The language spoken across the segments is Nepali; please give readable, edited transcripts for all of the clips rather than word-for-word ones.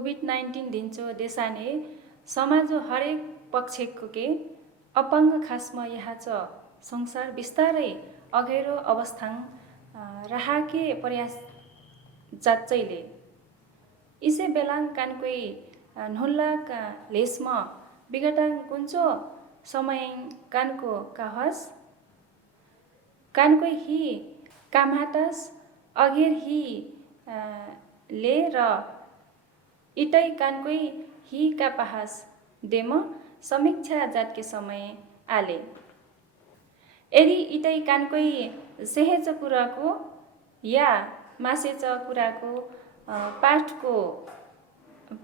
कोभिड-19 दिन्चो देशाने समाजो हरेक पक्षको के अपंग खासमा यहाँ च संसार बिस्तारै अघेरो अवस्थाङ राहाके प्रयास जाच्चैले इसे बेलाङ कानकोई न्हुल्लाक लेसमा बिगटाङ कुन्चो समय कानको काहस कानकोई ही कामाटास अघेर ही ले र इटै कानकोई ही का पाहस देम समीक्षा जातके समय आले यदि इटै कानकोई सेहेच कुराको या मासेच कुराको पाठको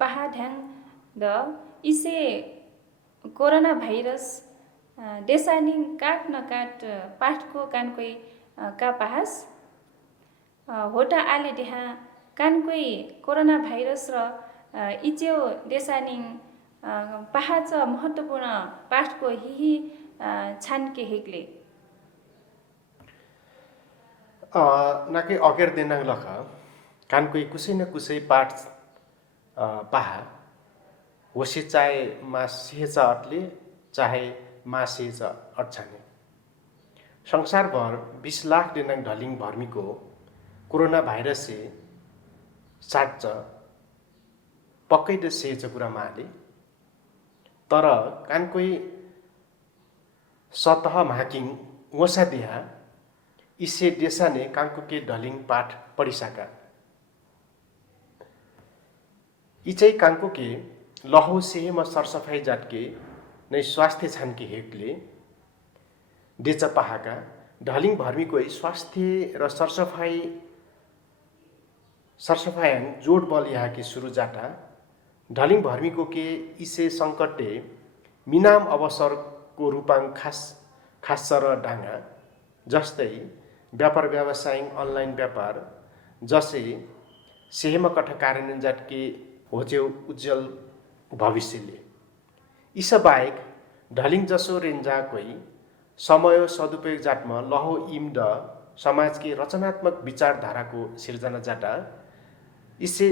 पाहा ढ्याङ द इसे कोरोना भाइरस देशानिङ काट न काट पाठको कानकोई का पाहस होटा आले देहा कानकोई कोरोना भाइरस र इच्यो देशानिङ पाहाच महत्त्वपूर्ण पाठको हिही छानके हेक्ले नाके अगेर देनाङ लख कानकोई कुसै न कुसै पाठ पाहा वसे चाहे मासेचा अट्ले चाहे मासेचा अट्छाने संसारभर 20 लाख देनाङ ढलिङ भर्मीको कोरोना भाइरस से साट्छ पक्कै त सेच कुरा माले तर कानकोई सतह माकिङ वसा दिहा इसे देशाने कानको के ढलिङ पाठ पढिसका इचै कानको के लहौ सेहेमा सरसफाई जाटके नै स्वास्थ्य छानके हेकले देच पहाका ढलिङ भर्मीको स्वास्थ्य र सरसफाई जोड बल यहाँ के सुरु जाटा ढलिङ भर्मीको के इसे संकटे मिनाम अवसरको रूपाङ खास र डाङ्गा जस्तै व्यापार व्यवसायिङ अनलाइन व्यापार जसे सेहेमा कठ कार्यान्वयन जाटके होचेउ उज्जवल भविष्यले इस बाहेक ढलिङ जसो रेन्जा कोही समय सदुपयोग जाटमा लहो इम ड समाज के रचनात्मक विचारधाराको सिर्जना जाटा इसे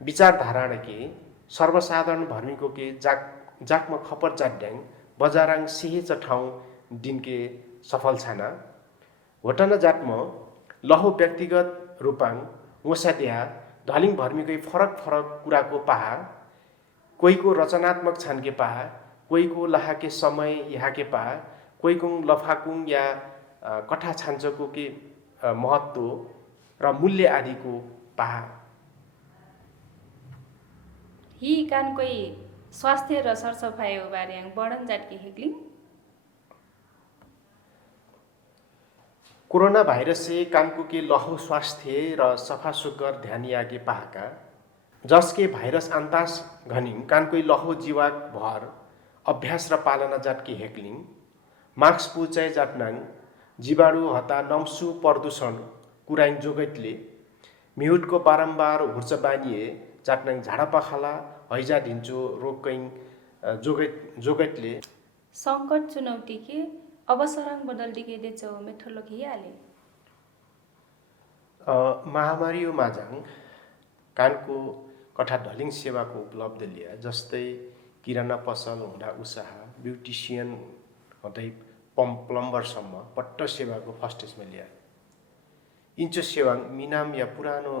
विचारधारा के सर्वसाधारण भर्मीको के जाकमा खपर जाड्याङ बजाराङ सिहेच ठाउँ दिनके सफल छाना होटन जाटमा लहो व्यक्तिगत रूपाङ वसाद्या ढलिङ भर्मीकै फरक कुराको पाहा कोहीको रचनात्मक छानके पाहा कोहीको लहाके समय यहाँके पाहा कोहीको लफाकुङ या कठा छान्छको के महत्त्व र मूल्य आदिको पाहा ही कानकोई स्वास्थ्य र सरसफाई बारे बढन जाटके हेक्लिङ कोरोना भाइरस से कानको के लहौ स्वास्थ्य र सफा सुग्घर ध्यान यागे पाहाका जसके भाइरस अन्तास घनिङ कानकोई लहौ जीवाक भर अभ्यास र पालना जाटके हेक्लिङ मास्क पुचाइ जाटनाङ जीवाणु हता नम्सु प्रदूषण कुराइङ जोगैतले मिहुटको बारम्बार हुर्च बानिए जाटनाङ झाडापखाला हैजा ढिन्चो रोगकैङ जोगैतले सङ्कट चुनौती के अवसराङ बदल दिके देचो मेथलो खियाले महामारी माझाङ कानको कठा ढलिङ सेवाको उपलब्ध लिया जस्तै किराना पसल हुँदा उसाह ब्युटिसियन हुँदै प्लम्बरसम्म पट्ट सेवाको फस्टेजमा लिया इन्चो सेवाङ मिनाम या पुरानो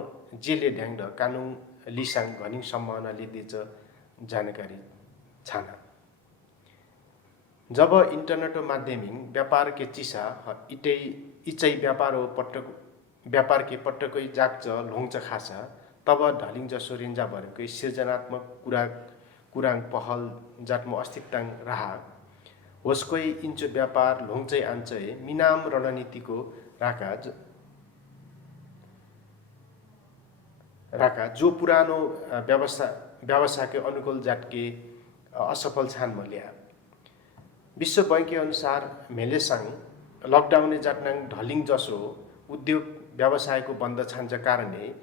जेले ढ्याङ ढ कानुङ लिसाङ घनिङ सम्भावनाले दिएछ जानकारी छाना जब इन्टरनेट माध्यमिङ व्यापार के चिसा इचै व्यापार के पट्टकै जाग्च लोङ्च खासा तब ढलिङ जसो रेन्जा भरेकै सृजनात्मक कुराङ पहल जाटमा अस्तित्व राहा होस्कै इन्चो व्यापार लोङ्चै आञ्चै मिनाम रणनीतिको राका जो पुरानो व्यवसाय के अनुकूल जाटके असफल छान मल्या विश्व बैंक के अनुसार मेलेसाङ लकडाउन जाटनाङ ढलिङ जसो उद्योग व्यवसायको बन्द छान्छ कारणे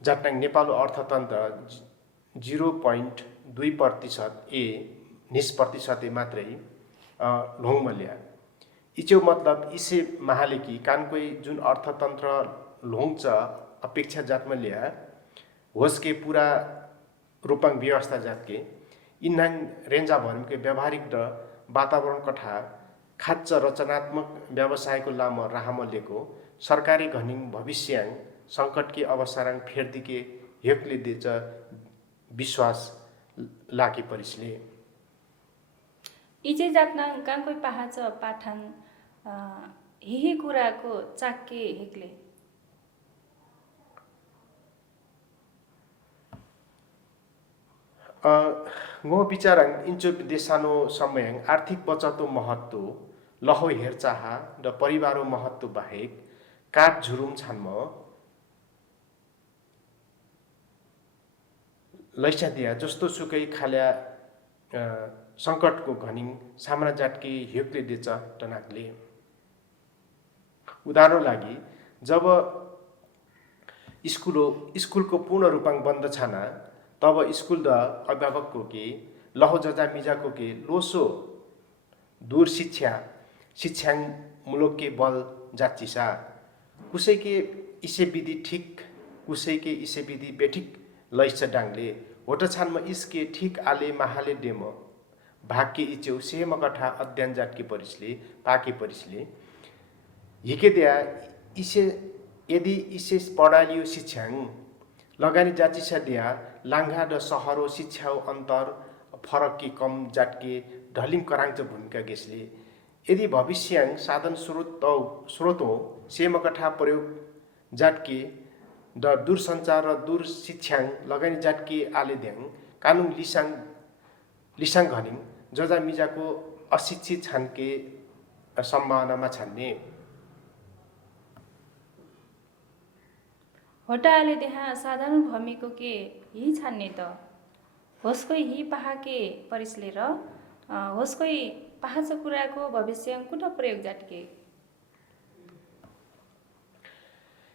जाटनाङ नेपालको अर्थतन्त्र 0.2% निष्प्रतिशत मात्रै ढोङ मल्या इच्यो मतलब इसे महालेकी कानकोई जुन अर्थतन्त्र लोङ्च अपेक्षा जातमा ल्या होस् के पूरा रूपाङ व्यवस्था जातके इन्हाङ रेन्जा भर्मीको व्यावहारिक र वातावरण कठा खाच्च रचनात्मक व्यवसायको लामो राहमलेको सरकारी घनिङ भविष्याङ सङ्कटकी अवसराङ फेर्दिके हेक्ले देच विश्वास लाकी परिसले इजे जातना कांकोई पहाच पाठाङ हिही कुराको चाक्के हेक्ले ngô bicarang incho देशानो समयङ आर्थिक बचतो महत्व लहो हेरचाह र परिवारो महत्व बाहेक काट झुरुम छान्म लैसा दिया जस्तो सुकै खाल्या सङ्कटको घनिङ सामना जाटके हेक्ले देच टनाकले उदाहरण लागि जब स्कुलको पूर्ण रूपाङ बन्द छाना तब स्कुल द अभिभावकको के लहो जजा मिजाको के लोसो दूर शिक्षाङ मुलुक के बल जाचिसा कुसै के इसे विधि ठीक कुसै के इसे विधि बेठिक लैस डाङले होट छानमा इसके ठीक आले महाले डेम भाग्य इच्यौ सेम कठा अध्ययन जाटके परिसले पाके परिसले हिके दिया इसे यदि इसे पढालियो शिक्षाङ लगानी जाचिसा दिया लाङ्घा र सहरो शिक्षा अन्तर फरक की कम जाटके ढलिङ कराङ्च भूमिका गेसले यदि भविष्याङ साधन स्रोत सेम कठा प्रयोग जाटके द दूरसञ्चार र दूर शिक्षाङ लगानी जाटके आले द्याङ कानुन लिसाङ घनिङ जजा मिजाको अशिक्षित छानके सम्भावनामा छान्ने होटाले त्यहाँ साधारण भूमिको के ही छान्ने त होस्को ही पहा के परिसले र होस्को पहाच कुराको भविष्य कुन प्रयोग जाटके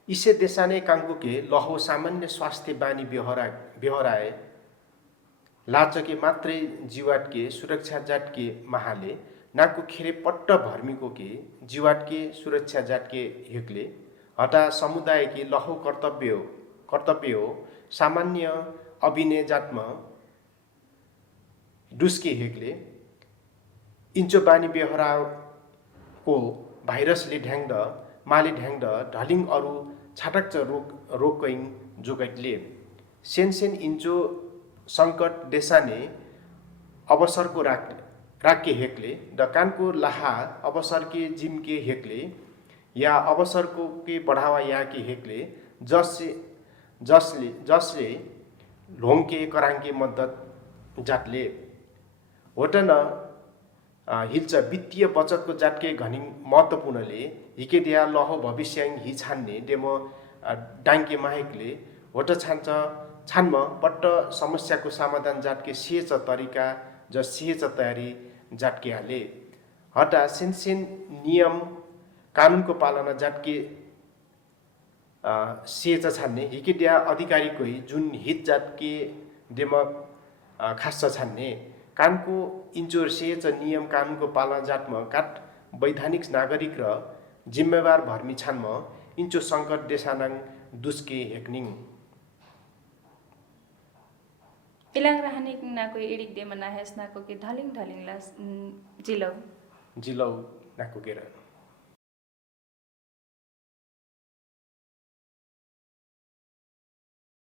इसे देशाने काङ्गो के लहो सामान्य स्वास्थ्य बानी व्यवहाराए लाचके मात्रै जीवाटके सुरक्षा जाटके महाले नाकु खेरे पट्ट भर्मीको के जीवाटके सुरक्षा जाटके हेक्ले हटा समुदाय की लहो कर्तव्य हो सामान्य अभिनय जातमा डुस्के हेक्ले इन्चो बानी बेहराको भाइरसले ढ्याङ्द माले ढ्याङ्द ढलिङ अरू छाटक रोकैङ जोगैटले सेन इन्चो सङ्कट देशाने अवसरको राके हेक्ले डकानको लाहा अवसर के जिम के हेक्ले या अवसर को के बढ़ावा या के हेक्ले जसले ढोङके कराङके मद्दत जाटले होटन हिल्च वित्तीय बचतको जाटके घनिङ महत्त्वपूर्णले हिके दिया लहो भविष्याङ हि छान्ने डेमो डाङ्के माहेकले होट छानमा पट्ट समस्याको समाधान जाटके सेच तरिका ज सेच तयारी जाटके हाले हटा सेन नियम कानुनको पालना जाटके सेच छान्ने हिके दिया अधिकारीको जुन हित जाटके डेम खास छान्ने कानको इन्चोर सेच नियम कानुनको पालना जाटमा काट वैधानिक नागरिक र जिम्मेवार भर्मी छानमा इन्चो सङ्कट देशानाङ दुस्के हेक्निङ इलाङ रहनिक नाको एडिक देमा नाहेस नाको के ढलिङ ला जिलौ नाको केरा